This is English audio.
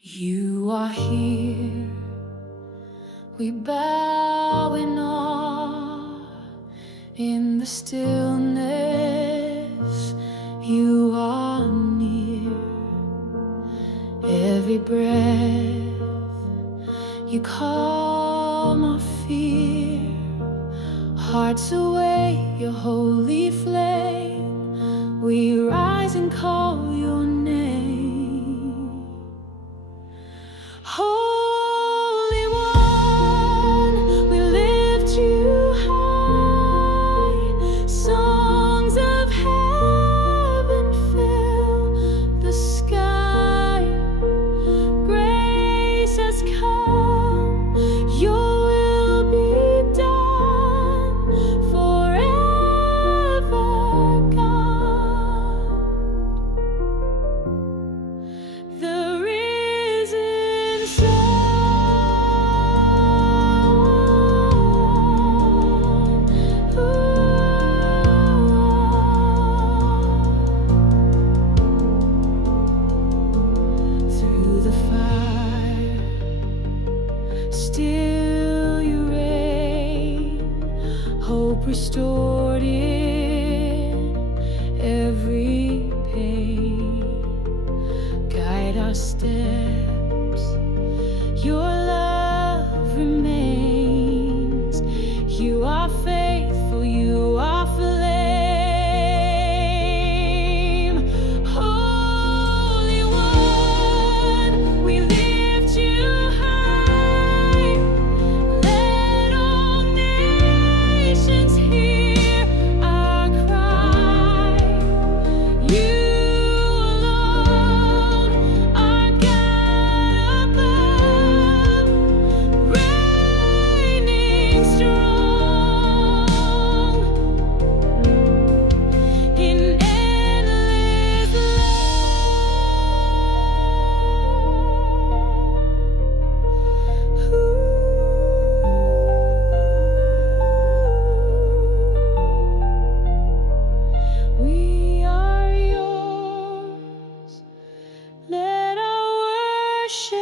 You are here, we bow in awe. In the stillness, you are near. Every breath, you calm our fear. Hearts away your holy flame, we rise and call your name. Holy One, we lift you high. Songs of heaven fill the sky. Grace has come, your will be done, forever God. The risen Son, through the fire, still you reign, hope restored in every pain. Guide our steps, your love remains. You are faithful, you are flame. Holy One, we lift you high. Let all nations hear our cry. You alone are God above, reigning strong in endless love. We are yours. Let our worship